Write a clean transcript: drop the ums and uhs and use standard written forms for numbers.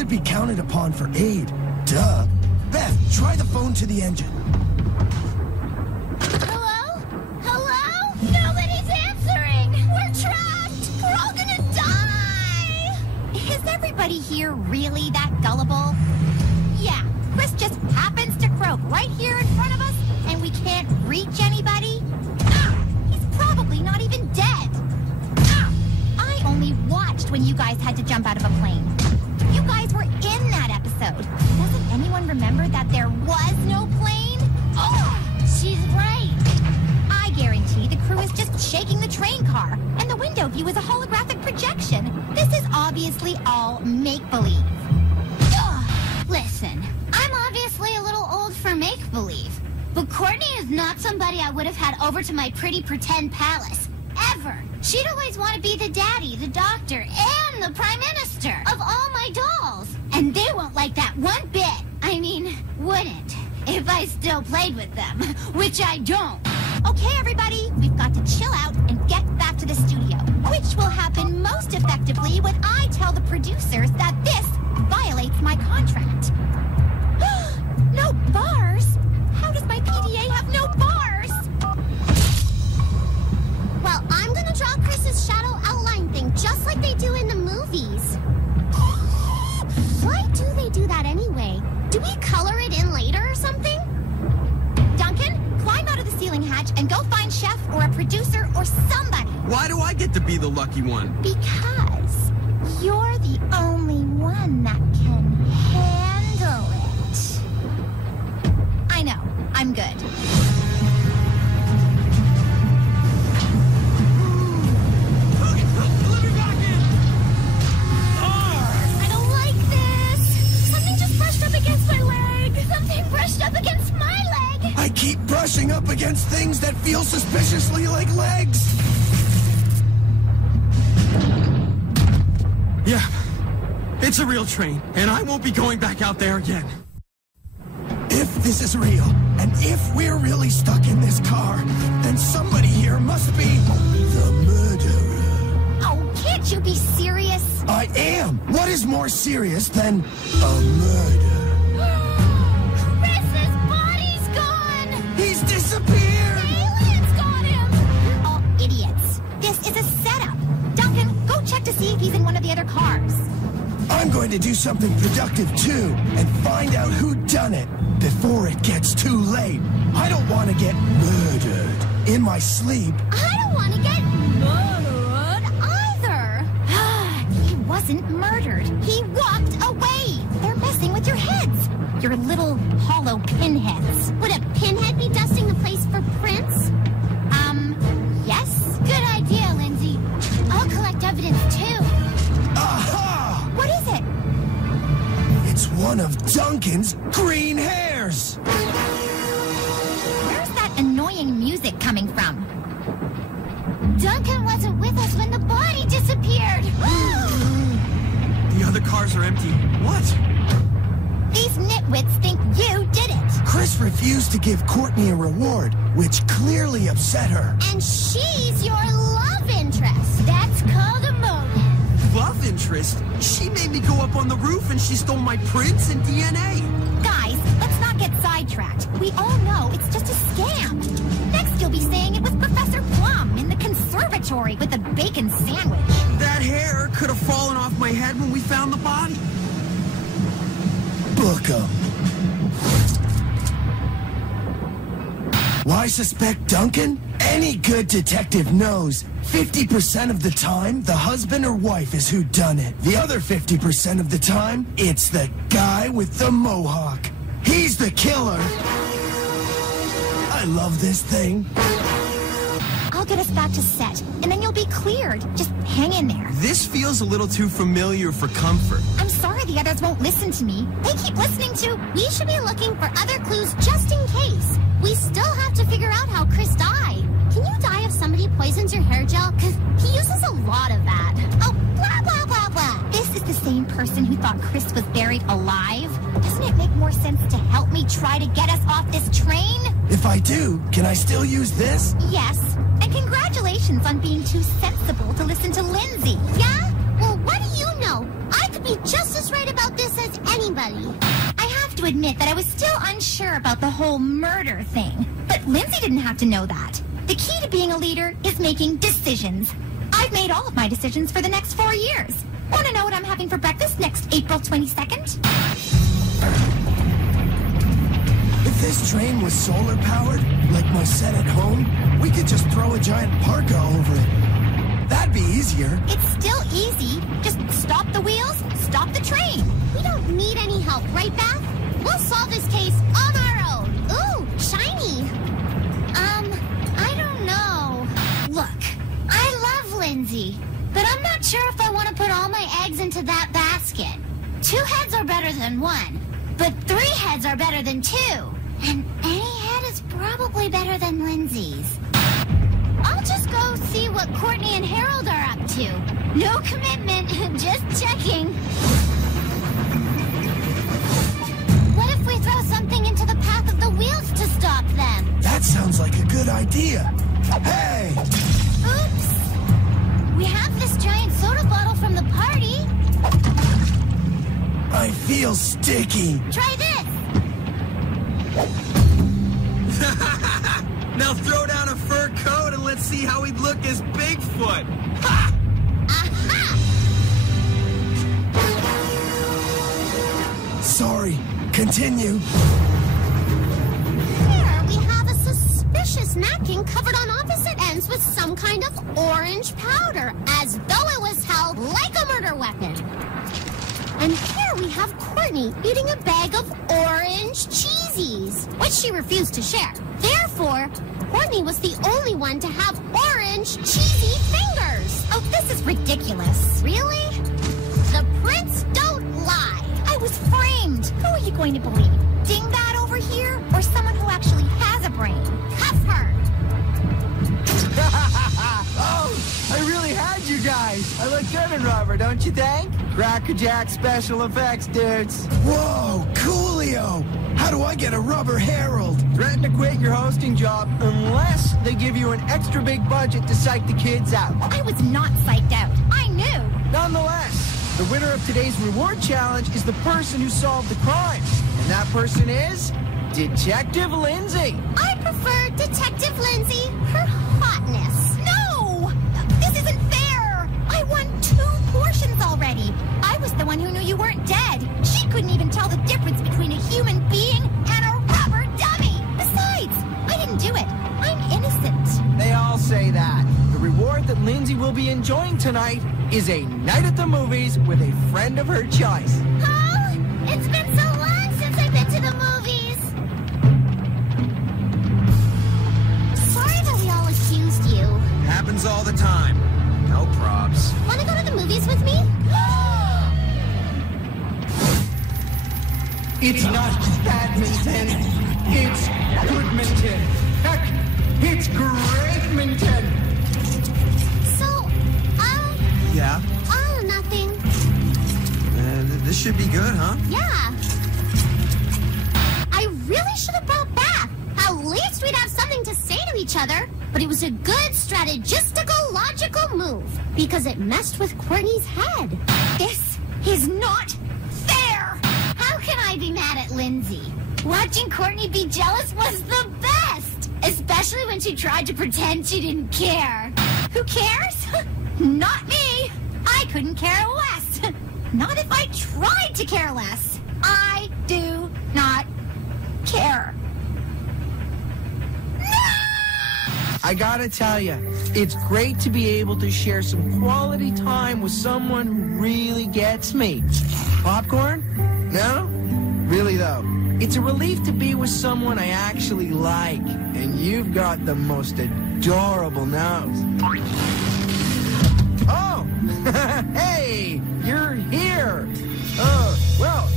could be counted upon for aid. Duh. Beth, try the phone to the engine. Hello? Hello? Nobody's answering! We're trapped! We're all gonna die! Is everybody here really that gullible? Yeah, Chris just happens to croak right here in front of us, and we can't reach anybody? He's probably not even dead. I only watched when you guys had to jump out of a plane. You guys were in that episode. Doesn't anyone remember that there was no plane? Oh, she's right. I guarantee the crew is just shaking the train car, and the window view is a holographic projection. This is obviously all make-believe. Listen, I'm obviously a little old for make-believe, but Courtney is not somebody I would have had over to my pretty pretend palace. Ever. She'd always want to be the daddy, the doctor, and the prime minister of all my dolls. And they won't like that one bit. I mean, wouldn't, if I still played with them, which I don't. Okay, everybody, we've got to chill out and get back to the studio, which will happen most effectively when I tell the producers that this violates my contract. No bars? How does my PDA have no bars? Well, I'm gonna draw Chris's shadow outline thing just like they do in the movies. Why do they do that anyway? Do we color it in later or something? Duncan, climb out of the ceiling hatch and go find Chef or a producer or somebody. Why do I get to be the lucky one? Because you're the only one that can handle it. I know, I'm good. I keep brushing up against things that feel suspiciously like legs. Yeah, it's a real train, and I won't be going back out there again. If this is real, and if we're really stuck in this car, then somebody here must be the murderer. Oh, can't you be serious? I am. What is more serious than a murder? Chris's body's gone! He's disappeared! The aliens got him! You're all idiots. This is a setup. Duncan, go check to see if he's in one of the other cars. I'm going to do something productive too, and find out who done it before it gets too late. I don't want to get murdered in my sleep. I don't want to get murdered either. He wasn't murdered. He walked away. They're messing with your heads. Your little hollow pinheads. Would a pinhead be dusting the place for prints? Yes? Good idea, Lindsay. I'll collect evidence too. Aha! What is it? It's one of Duncan's green hairs! Where's that annoying music coming from? Duncan wasn't with us when the body disappeared. The other cars are empty. What? These nitwits think you did it. Chris refused to give Courtney a reward, which clearly upset her. And she's your love interest. That's called a motive. Love interest? She made me go up on the roof and she stole my prints and DNA. Guys, let's not get sidetracked. We all know it's just a scam. Next you'll be saying it was Professor Plum in the conservatory with a bacon sandwich. That hair could have fallen off my head when we found the body. Book 'em. Why suspect Duncan? Any good detective knows 50% of the time, the husband or wife is who done it. The other 50% of the time, it's the guy with the mohawk. He's the killer. I love this thing. I'll get us back to set, and then you'll be cleared. Just hang in there. This feels a little too familiar for comfort. I'm sorry the others won't listen to me. They keep listening to... We should be looking for other clues just in case. We still have to figure out how Chris died. Can you die if somebody poisons your hair gel? Because he uses a lot of that. Oh, blah, blah, blah, blah. This is the same person who thought Chris was buried alive. Doesn't it make more sense to help me try to get us off this train? If I do, can I still use this? Yes. And congratulations on being too sensible to listen to Lindsay. Yeah? Well, what do you know? I could be just as right about this to admit that I was still unsure about the whole murder thing. But Lindsay didn't have to know that. The key to being a leader is making decisions. I've made all of my decisions for the next 4 years. Want to know what I'm having for breakfast next April 22nd? If this train was solar powered, like my set at home, we could just throw a giant parka over it. That'd be easier. It's still easy. Just stop the wheels, stop the train. We don't need any help, right, Beth? We'll solve this case on our own. Ooh, shiny. I don't know. Look, I love Lindsay, but I'm not sure if I want to put all my eggs into that basket. 2 heads are better than 1, but 3 heads are better than 2. And any head is probably better than Lindsay's. I'll just go see what Courtney and Harold are up to. No commitment, just checking. What if we throw something into the path of the wheels to stop them? That sounds like a good idea. Hey! Oops. We have this giant soda bottle from the party. I feel sticky. Try this. Now throw down a fur coat and let's see how he'd look as Bigfoot. Ha! Aha! Sorry. Continue. Here we have a suspicious napkin covered on opposite ends with some kind of orange powder, as though it was held like a murder weapon. And here we have Courtney eating a bag of orange cheesies, which she refused to share. Therefore, Courtney was the only one to have orange cheesy fingers. Oh, this is ridiculous. Really? The prints don't lie. I was framed. Who are you going to believe? Dingbat over here, or someone who actually has a brain? Cuff her. Oh, I really had you guys. I look good in rubber, don't you think? Crackerjack special effects, dudes. Whoa, coolio! How do I get a rubber Harold? Threaten to quit your hosting job unless they give you an extra big budget to psych the kids out. I was not psyched out. I knew. Nonetheless, the winner of today's reward challenge is the person who solved the crime. And that person is Detective Lindsay. I prefer Detective Lindsay, her hotness. No! This isn't fair! I won 2 portions already. I was the one who knew you weren't dead. She couldn't even tell the difference between a human being and a rubber dummy. Besides, I didn't do it. I'm innocent. They all say that. The reward that Lindsay will be enjoying tonight is a night at the movies with a friend of her choice. Oh, it's been so long since I've been to the movies. Sorry that we all accused you. Happens all the time. No probs. Want to go to the movies with me? It's not badminton, it's goodminton. Heck, it's greatminton. So, Yeah? oh, nothing. This should be good, huh? Yeah. I really should have brought Beth. At least we'd have something to say to each other. But it was a good strategistical, logical move. Because it messed with Courtney's head. This is not fair. How can I be mad at Lindsay? Watching Courtney be jealous was the best. Especially when she tried to pretend she didn't care. Who cares? Not me. I couldn't care less. Not if I tried to care less. I do not care. I gotta tell you, it's great to be able to share some quality time with someone who really gets me. Popcorn? No? Really though, it's a relief to be with someone I actually like. And you've got the most adorable nose. Oh! Hey! You're here! Well,